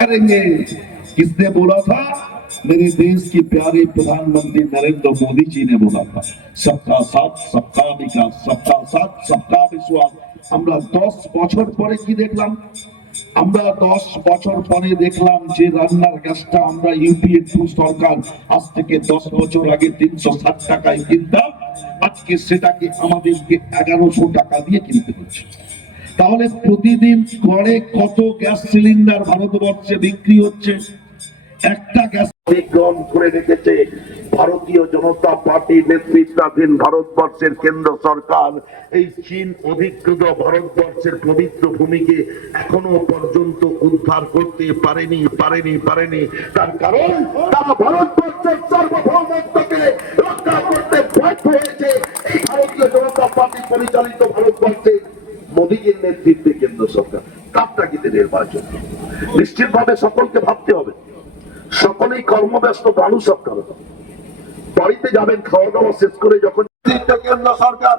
करेंगे किसने बोला था मेरे देश के प्यारे प्रधानमंत्री नरेंद्र मोदी जी ने बोला था सबका साथ सबका विकास सबका साथ सबका विश्वास আমরা দশ বছর পরে কি দেখলাম আমরা দশ বছর পরে দেখলাম যে রান্নার গ্যাসটা আমরা ইউপিএ টু সরকার আজ থেকে দশ বছর আগে তিনশো ষাট টাকায় কিনতাম আজকে সেটাকে আমাদেরকে এগারোশো টাকা দিয়ে কিনতে হচ্ছে তাহলে প্রতিদিন গড়ে কত গ্যাস সিলিন্ডার ভারতবর্ষে বিক্রি হচ্ছে? একটা গ্যাস করে রেখেছে ভারতীয় জনতা পার্টির নেতৃত্বাধীন ভারতবর্ষের কেন্দ্র সরকার। এই চীন অধিকৃত ভারতবর্ষের পবিত্র ভূমিকে এখনও পর্যন্ত উদ্ধার করতে পারেনি পারেনি পারেনি। তার কারণ, তারা ভারতবর্ষের সার্বভৌমত্বকে রক্ষা করতে ব্যর্থ হয়েছে। এই ভারতীয় জনতা পার্টি পরিচালিত ভারতবর্ষে মোদীজির নেতৃত্বে কেন্দ্র সরকার। কাপটাকিতে নির্বাচন। নিশ্চিতভাবে সকলকে ভাবতে হবে। সকলেই কর্মব্যস্ত মানুষ আপনারা বাড়িতে যাবেন খাওয়া দাওয়া শেষ করে যখন সরকার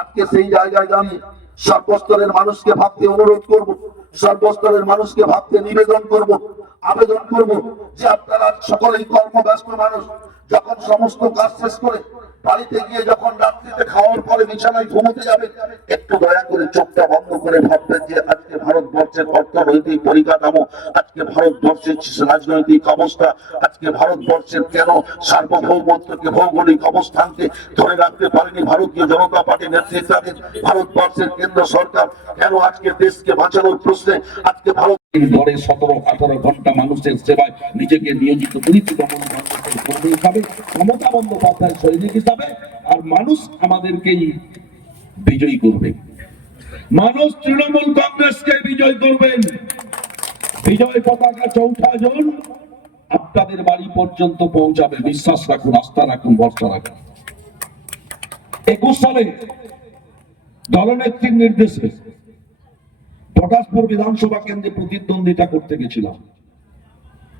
আজকে সেই জায়গায় দাঁড়িয়ে সর্বস্তরের মানুষকে ভাবতে অনুরোধ মানুষকে ভাবতে নিবেদন করব। আবেদন করব যে আপনারা সকলেই কর্মব্যস্ত মানুষ। যখন সমস্ত কাজ শেষ করে বাড়িতে গিয়ে যখন রাত্রিতে খাওয়ার পরে বিছানায় ঘুমোতে যাবে, একটু দয়া করে চোখটা বন্ধ করে ভাববেন যে আজকে ভারতবর্ষের অর্থনৈতিক পরিকাঠামো, আজকে ভারতবর্ষের রাজনৈতিক অবস্থা, আজকে ভারতবর্ষের কেন সার্বভৌমত্বকে ভৌগোলিক অবস্থানকে ধরে রাখতে পারেনি ভারতীয় জনতা পার্টি নেতৃত্বাধীন ভারতবর্ষের কেন্দ্র সরকার? কেন আজকে দেশকে বাঁচানোর প্রশ্নে আজকে ভারত ঘরে সতেরো, আঠারো ঘণ্টা মানুষের সেবায় নিজেকে নিয়োজিত বন্দ্যোপাধ্যায় সৈনিক হিসাবে, আর মানুষ আমাদেরকেই বিজয়ী করবে। মানুষ তৃণমূল কংগ্রেসকে বিজয় করবেন। বিজয় পতাকা চৌঠা জন আপনাদের বাড়ি পর্যন্ত পৌঁছাবে। বিশ্বাস রাখুন, আস্থা রাখুন, ভরসা রাখুন। একুশ সালে দলনেত্রীর নির্দেশে পটাশপুর বিধানসভা কেন্দ্রে প্রতিদ্বন্দ্বিতা করতে গেছিলাম।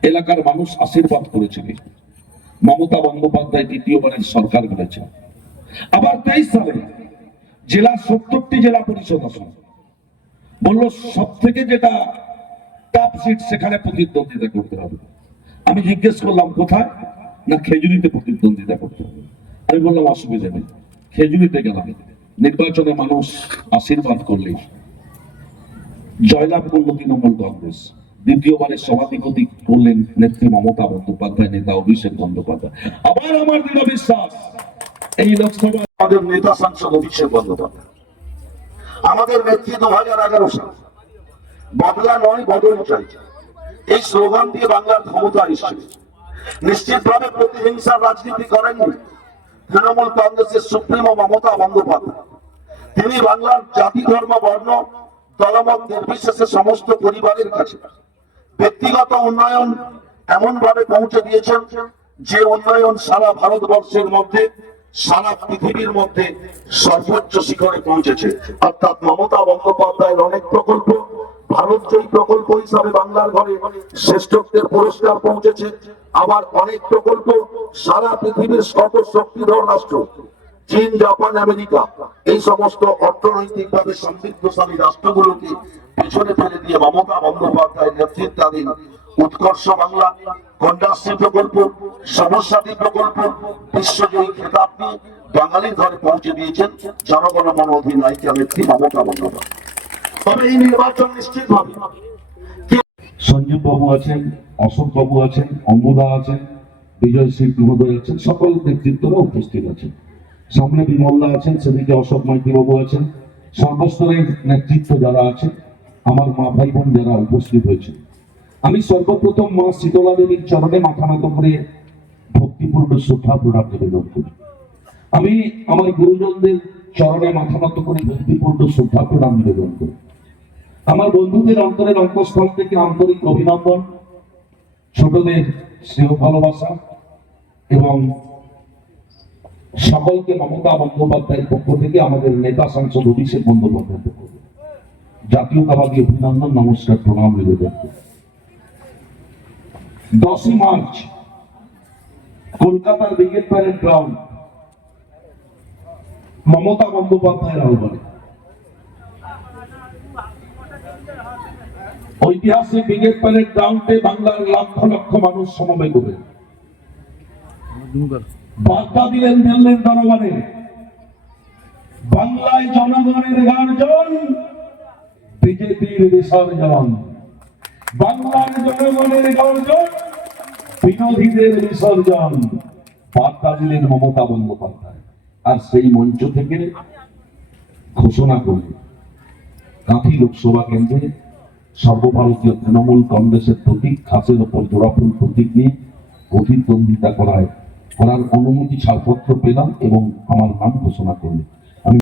এলাকার মানুষ আশীর্বাদ করেছিলেন মমতা বন্দ্যোপাধ্যায় দ্বিতীয়বারের সরকার গড়েছে আবার তেইশ সালে জেলা সত্তরটি জেলা পরিষদ আসন। বলল সব থেকে যেটা টপ সিট সেখানে প্রতিদ্বন্দ্বিতা করতে হবে। আমি জিজ্ঞেস করলাম, কোথায়? না, খেজুরিতে প্রতিদ্বন্দ্বিতা করতে হবে। আমি বললাম, অসুবিধা নেই। খেজুরিতে গেলাম। নির্বাচনে মানুষ আশীর্বাদ করলেই। জয়লাভ করল তৃণমূল কংগ্রেস। দ্বিতীয়বারের সভাধিপতি করলেন নেত্রী মমতা বন্দ্যোপাধ্যায়, নেতা অভিষেক বন্দ্যোপাধ্যায়। আবার আমার দৃঢ় বিশ্বাস, এই লোকসভা আমাদের নেতা সাংসদ অভিষেক বন্দ্যোপাধ্যায়। আমাদের নেত্রী দু হাজার এগারো সাল বদলা নয় বদল চাই। এই স্লোগান দিয়ে বাংলার ক্ষমতা এসেছিল নিশ্চিতভাবে প্রতিহিংসার রাজনীতি করেননি তৃণমূল কংগ্রেসের সুপ্রিমো মমতা বন্দ্যোপাধ্যায়। তিনি বাংলার জাতি, ধর্ম, বর্ণ দলমত নির্বিশেষে সমস্ত পরিবারের কাছে। ব্যক্তিগত উন্নয়ন এমন ভাবে পৌঁছে দিয়েছেন যে উন্নয়ন সারা ভারতবর্ষের মধ্যে, সারা পৃথিবীর মধ্যে সর্বোচ্চ শিখরে পৌঁছেছে। অর্থাৎ মমতা বন্দ্যোপাধ্যায়ের অনেক প্রকল্প, ভারত জয়ী প্রকল্প হিসাবে বাংলার ঘরে শ্রেষ্ঠত্বের পুরস্কার পৌঁছেছে, আবার অনেক প্রকল্প সারা পৃথিবীর সর্বশক্তিধর রাষ্ট্র। চীন, জাপান, আমেরিকা এই সমস্ত অর্থনৈতিক ভাবে সমৃদ্ধশালী রাষ্ট্রগুলোকে পেছনে ফেলে দিয়ে মমতা বন্দ্যোপাধ্যায়ের নেতৃত্বাধীন উৎকর্ষ বাংলা, কন্যাশ্রী প্রকল্প সমস্যাদি প্রকল্প, বিশ্বজয়ী খেতাব নিয়ে বাঙালির ঘরে পৌঁছে দিয়েছেন জনগণমন অধিনায়িকা নেত্রী মমতা বন্দ্যোপাধ্যায়। তবে এই নির্বাচন নিশ্চিত সঞ্জীব বাবু আছেন, অশোক বাবু আছেন অম্বুদা আছেন বিজয় সিং মহোদয় আছেন, সকল নেতৃত্বরা উপস্থিত আছেন। সামনে বিমল্লা আছেন, সেদিকে অশোক মাইতি বাবু আছেন। সর্বস্তরের নেতৃত্ব যারা আছেন, আমার মা ভাই বোন যারা উপস্থিত হয়েছে আমি সর্বপ্রথম মা শীতলা দেবীর চরণে মাথা করে ভক্তিপূর্ণ শ্রদ্ধা প্রণাম নিবেদন করি। আমি আমার গুরুজনদের চরণে মাথা করে ভক্তিপূর্ণ শ্রদ্ধা প্রণাম নিবেদন করি। আমার বন্ধুদের অন্তরের অন্তঃস্থল থেকে আন্তরিক অভিনন্দন, ছোটদের স্নেহ ভালোবাসা এবং সকলকে মমতা বন্দ্যোপাধ্যায়ের পক্ষ থেকে আমাদের নেতা সাংসদ অভিষেক বন্দ্যোপাধ্যায়ের পক্ষ জাতীয়তাবাদী অভিনন্দন, নমস্কার, প্রণাম, নিবেদন দশই মার্চ, কলকাতার ব্রিগেড প্যারেড গ্রাউন্ড, মমতা বন্দ্যোপাধ্যায়ের আহ্বানে। ঐতিহাসিক ব্রিগেড প্যারেড গ্রাউন্ডে বাংলার লক্ষ লক্ষ মানুষ সমবেত হবে বার্তা দিলেন দিল্লির দরবারে। বাংলায় জনগণের গার্জন, বিজেপির বিসর্জন। বাংলার জনগণের গর্জন, বিরোধীদের বিসর্জন। বার্তা দিলেন মমতা বন্দ্যোপাধ্যায়। আর সেই মঞ্চ থেকে ঘোষণা করলেন, কাঁথি লোকসভা কেন্দ্রে সর্বভারতীয় তৃণমূল কংগ্রেসের প্রতীক, খাসের ওপর জোড়াফুল প্রতীক নিয়ে প্রতিদ্বন্দ্বিতা করায় করার অনুমতি ছাড়পত্র পেলাম এবং আমার নাম ঘোষণা করলেন।